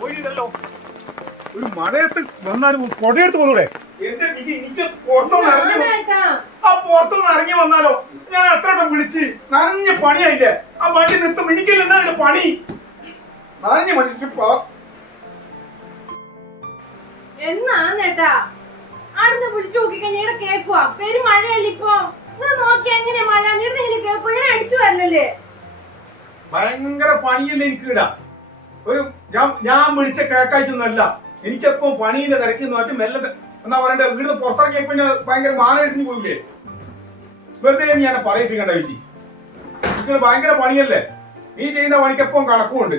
പോയില്ലല്ലോ. ഒരു മഴയത്ത് വന്നാലും കൊടയെടുത്ത് പോന്നൂടെ? എന്റെ വിജി എനിക്ക് പുറത്തൊന്ന് ഇറങ്ങി വന്നാലോ? ഞാൻ എത്ര വട്ടം വിളിച്ച് നനഞ്ഞ പണിയായില്ലേ? ആ വണ്ടി നിർത്തും. എനിക്കല്ല എന്താ പണി? നനഞ്ഞ മനുഷ്യ എന്നാട്ടാ അടുത്ത് വിളിച്ചു നോക്കിക്കഴിഞ്ഞ കേക്കുവാ. പെരും മഴയല്ലേ ഇപ്പൊ. നോക്കി എങ്ങനെ മഴ നീങ്ങനെ കേക്കോ? ഞാൻ അടിച്ചു വരണല്ലേ. ഭയങ്കര പണിയല്ലേ എനിക്ക് ഇടാ. ഒരു ഞാൻ വിളിച്ച കേക്കായിട്ടൊന്നല്ല. എനിക്കെപ്പോ പണീന്റെ തിരക്കിന്ന് മാറ്റി മെല്ലെ എന്താ പറയണ്ടേ, വീട് പുറത്തിറങ്ങിയപ്പോ ഭയങ്കര മാല ഇടിഞ്ഞു പോയില്ലേ? വെറുതെ ഞാൻ പറയിപ്പിക്കണ്ട ചേച്ചി. നിങ്ങൾ ഭയങ്കര പണിയല്ലേ? നീ ചെയ്യുന്ന പണിക്കെപ്പം കണക്കുമുണ്ട്.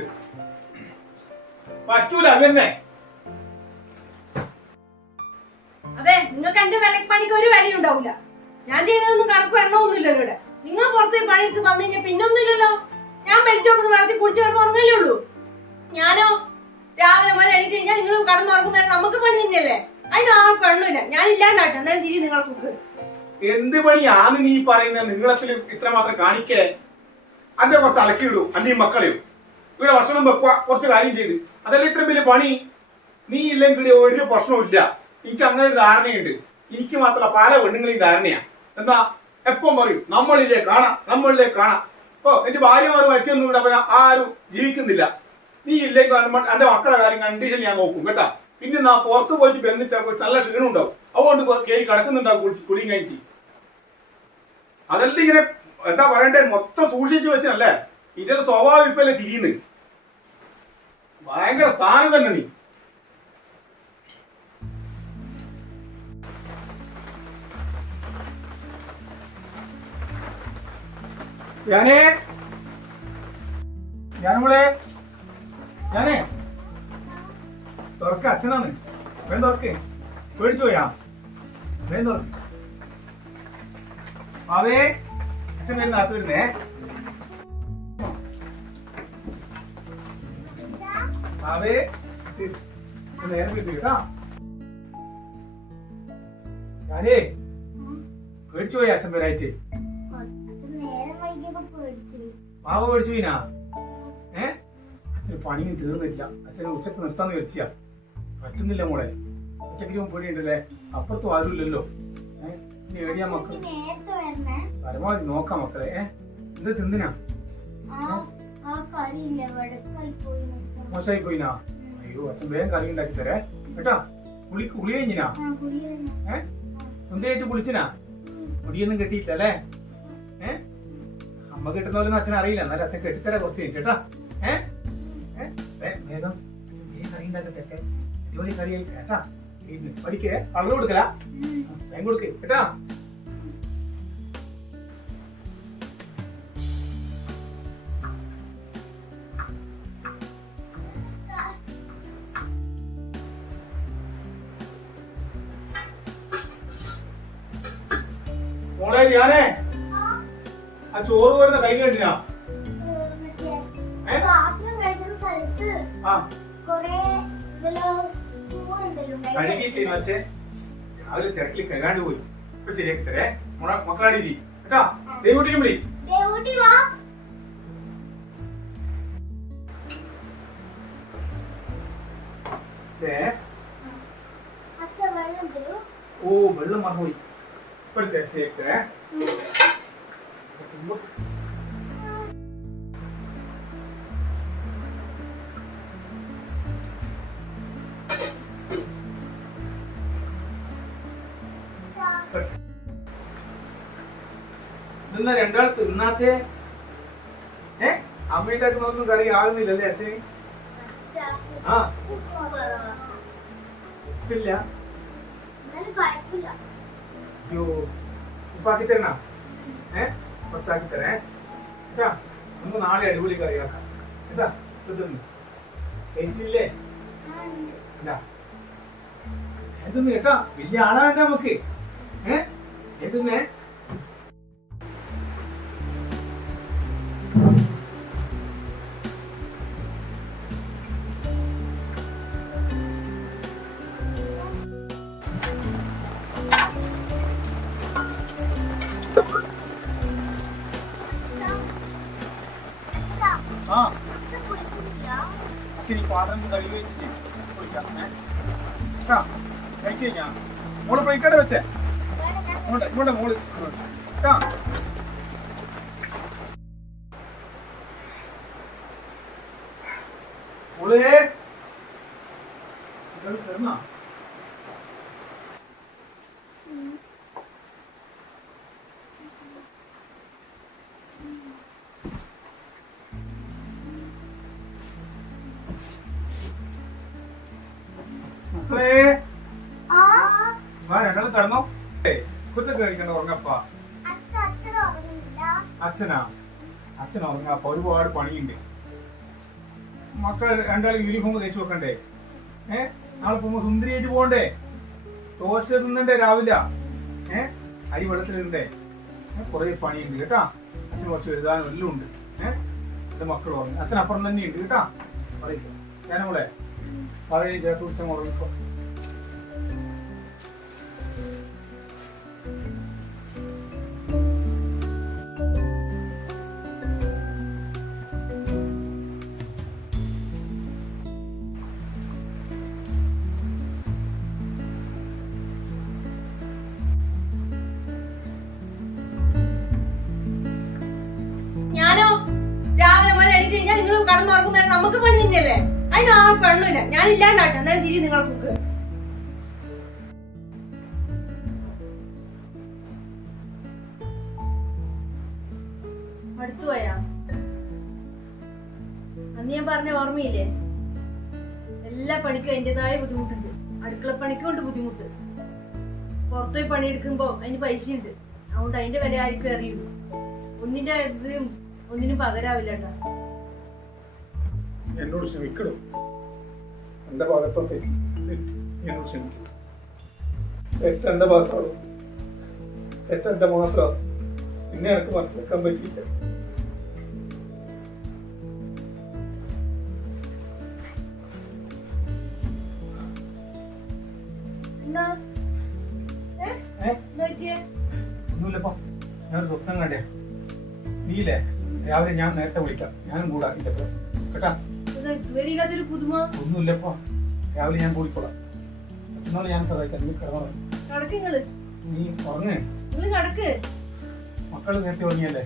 പറ്റൂല അങ്ങനെ. അതെ, നിങ്ങൾക്ക് എന്റെ പണിക്ക് ഒരു വില ഉണ്ടാവില്ല. ഞാൻ ചെയ്തതൊന്നും കണക്കും എണ്ണമൊന്നുമില്ലല്ലോ ഇവിടെ. നിങ്ങൾ പുറത്ത് പോയി പണിയെടുത്ത് വന്നു കഴിഞ്ഞാൽ പിന്നൊന്നുമില്ലല്ലോ. ഞാൻ വലിച്ചു നോക്കുന്ന വെള്ളത്തിൽ കുടിച്ചു കിടന്ന് ഉറങ്ങല്ലേ ഉള്ളൂ. ഞാനോ രാവിലെ മുതൽ എണീറ്റ് കഴിഞ്ഞാൽ നിങ്ങൾ കടന്നുറങ്ങുന്ന നമുക്ക് പണി തന്നെയല്ലേ? അതിന് ആർക്കും എണ്ണമില്ല. ഞാൻ ഇല്ലാണ്ടാട്ടോ. എന്തായാലും തിരി നിങ്ങളെ കുക്ക്. എന്ത് പണിയാണ് നീ പറയുന്നത്? നീളത്തിൽ ഇത്രമാത്രം കാണിക്കേ? അന്റെ കുറച്ച് അലക്കിയിടൂ. അന്റെയും മക്കളെയും ഇവിടെ ഭക്ഷണം വെക്കുക, കുറച്ച് കാര്യം ചെയ്ത്. അതല്ല ഇത്രയും വലിയ പണി. നീ ഇല്ലെങ്കിൽ ഒരു പ്രശ്നവും ഇല്ല. എനിക്ക് അങ്ങനെ ഒരു ധാരണയുണ്ട്. എനിക്ക് മാത്രമല്ല പല പെണ്ണുങ്ങളെയും ധാരണയാ. എന്താ എപ്പം പറയും നമ്മളില്ലേ കാണാം. ഓ എന്റെ ഭാര്യമാർ വെച്ചൊന്നും ഇവിടെ ആരും ജീവിക്കുന്നില്ല. നീ ഇല്ലെങ്കിൽ എന്റെ മക്കളുടെ കാര്യം കണ്ടീഷൻ ഞാൻ നോക്കും കേട്ടാ. പിന്നെ നാ പുറത്ത് പോയിട്ട് ബന്ധിച്ച നല്ല ക്ഷീണം ഉണ്ടാവും. അതുകൊണ്ട് കയറി കിടക്കുന്നുണ്ടാവും കുളിയും കഴിച്ച്. അതെല്ലാം ഇങ്ങനെ എന്താ പറയണ്ടേ, മൊത്തം സൂക്ഷിച്ചു വെച്ചല്ലേ. ഇതിന്റെ സ്വഭാവം ഇപ്പല്ലേ തിരിയുന്നു. ഭയങ്കര സ്ഥാനം തന്നെ നീ. ഞാനേ തുറക്ക. അച്ഛനാണ്. വേഗം തുറക്കേ. പേടിച്ചു പോയാ? വേഗം തുറക്ക. അവേ അച്ഛൻ വരുന്ന അകത്ത് വരുന്നേ. അവേ നേരം കിട്ടി കേട്ടാ. ഞാനേ പേടിച്ചു പോയാ അച്ഛൻ വരായിട്ട്? മാവ് പേടിച്ചു പോയിനാ? അച്ഛന് പണിയും തീർന്നില്ല. അച്ഛനെ ഉച്ചക്ക് നിർത്താന്ന് വിചാരിച്ചാ പറ്റുന്നില്ല മോളെ. ഒറ്റയ്ക്ക് പേടിയുണ്ടല്ലേ? അപ്പുറത്തും ആരുമില്ലല്ലോ. ഏടിയാ മക്കൾ പരമാവധി നോക്കാം മക്കളെ. എന്താ തിന്നിനാ? മോശമായി പോയിനാ? അയ്യോ അച്ഛൻ വേഗം കറി ഉണ്ടാക്കി തരേ കേട്ടാ. കുളി കഴിഞ്ഞിനാ? സുന്ദരായിട്ട് കുളിച്ചിനാ? മുടിയൊന്നും കെട്ടിയിട്ടല്ലേ? അമ്മ കിട്ടുന്ന പോലെ അച്ഛൻ അറിയില്ല. എന്നാലും അച്ഛൻ കെട്ടിത്തരാ കുറച്ച് കഴിഞ്ഞിട്ട് കേട്ടാ. വേഗം കറി ഉണ്ടാക്കട്ടെ. അടിപൊളി കറിയായി കേട്ടാ. പഠിക്കേ കളർ കൊടുക്കല. വേഗം കൊടുക്കേ കേട്ടാ. മോളെ ഞാനേ ആ ചോറ് വരുന്ന കൈ കണ്ടിനാ? കഴുകിയിട്ടില്ല അച്ഛൻ. രാവിലെ തിരക്കിൽ കഴുകാണ്ട് പോയി. ഇപ്പൊ ശരിയാക്കി തരേ. മക്കളാടി കേട്ടാ. ദേവൂട്ടിനും വിളി. ഓ വെള്ളം മറന്നുപോയി. ഇപ്പോഴത്തെ ശരിയാക്കി തരേ. ഇതെന്നാ രണ്ടാൾ തിന്നാത്തേ? അമ്മയിട്ടാക്കുന്നൊന്നും കറി ആകുന്നില്ലല്ലേ അച്ഛന്? ആ ഉപ്പില്ല. അയ്യോ ഉപ്പാക്കി തരണ? കുറച്ചാക്കി തരേ കേട്ടാ. നമുക്ക് നാളെ അടിപൊളി കറിയാക്കാം കേട്ടാ. ഇതൊന്ന് ടേസ്റ്റ് ഇല്ലേ? എന്തൊന്ന് കേട്ടാ. വലിയ ആളാണ്ട നമുക്ക്. എന്തെന്നേ ആ അച്ഛൻ ഈ പാത്രം കഴുകി വെച്ചിട്ട് കുളിക്കാം. ആ കഴിച്ചു കഴിഞ്ഞാ മോള് പ്ലേക്കടെ വെച്ചേ ഇങ്ങോട്ടെ മോള് ആ മോളേ കിടന്നാ മക്കളെ രണ്ടാളും കിടന്നോ കുറ്റൊക്കെ കഴിക്കണ്ട ഉറങ്ങപ്പ അച്ഛനാ അച്ഛൻ ഉറങ്ങപ്പ ഒരുപാട് പണിയുണ്ട്. മക്കൾ രണ്ടാളും യൂണിഫോം തേച്ചു വെക്കണ്ടേ? നാളെ പോകുമ്പോ സുന്ദരിയായിട്ട് പോകണ്ടേ? ദോശ തിന്നണ്ടേ രാവിലെ? അരി വെള്ളത്തിലിടണ്ടേ? കുറെ പണിയുണ്ട് കേട്ടാ. അച്ഛൻ കുറച്ച് എഴുതാനും എല്ലാം ഉണ്ട്. എന്റെ മക്കൾ ഉറങ്ങി. അച്ഛൻ അപ്പുറം തന്നെ ഉണ്ട് കേട്ടാ. പറയില്ല ഞാനോളെ പഴയ ചേർത്ത് ഉച്ച ഉറങ്ങിക്കോ. ഞാനോ രാവിലെ മുതൽ എണീറ്റ് കഴിഞ്ഞാൽ നിങ്ങൾ കടന്നുറങ്ങുന്ന നമുക്ക് പണി തന്നെയല്ലേ? അതിന് ആ കണ്ണില്ല. ഞാൻ ഇല്ലാണ്ടാട്ടോ. എന്തായാലും തിരി നിങ്ങളെ കുക്ക് അടുത്തു പോയാ അന്ന് ഞാൻ പറഞ്ഞ ഓർമ്മയില്ലേ? എല്ലാ പണിക്കും അതിൻ്റെതായ ബുദ്ധിമുട്ടുണ്ട്. അടുക്കള പണിക്കും ഉണ്ട് ബുദ്ധിമുട്ട്. പുറത്തുപോയി പണിയെടുക്കുമ്പോ അതിന് പൈസയുണ്ട്. അതുകൊണ്ട് അതിന്റെ വില ആയിരിക്കും അറിയുള്ളൂ. ഒന്നിന്റെ ഇതും ഒന്നിനും പകരാവില്ല കേട്ടോ. എന്നോട് ക്ഷമിക്കണോ? എന്റെ ഭാഗത്തൊക്കെ എന്നോട് ക്ഷമിക്കും. തെറ്റെന്റെ ഭാഗത്താണ്. തെറ്റെന്റെ മാത്രമാണ്. പിന്നെ എനിക്ക് മനസ്സിലാക്കാൻ പറ്റിയില്ല. ഒന്നുമില്ലപ്പോ ഞാനൊരു സ്വപ്നം കണ്ടേ. നീയില്ലേ രാവിലെ ഞാൻ നേരത്തെ വിളിക്കാം. ഞാനും കൂടാ കേട്ടാ. ഒന്നുമില്ലപ്പോ രാവിലെ ഞാൻ കൂടിക്കോളാം. എന്നാലും ഞാൻ സഹായിക്കാം. നീ കിടന്നോ. നീ ഉറങ്ങ്. മക്കള് നേരത്തെ ഉറങ്ങിയല്ലേ?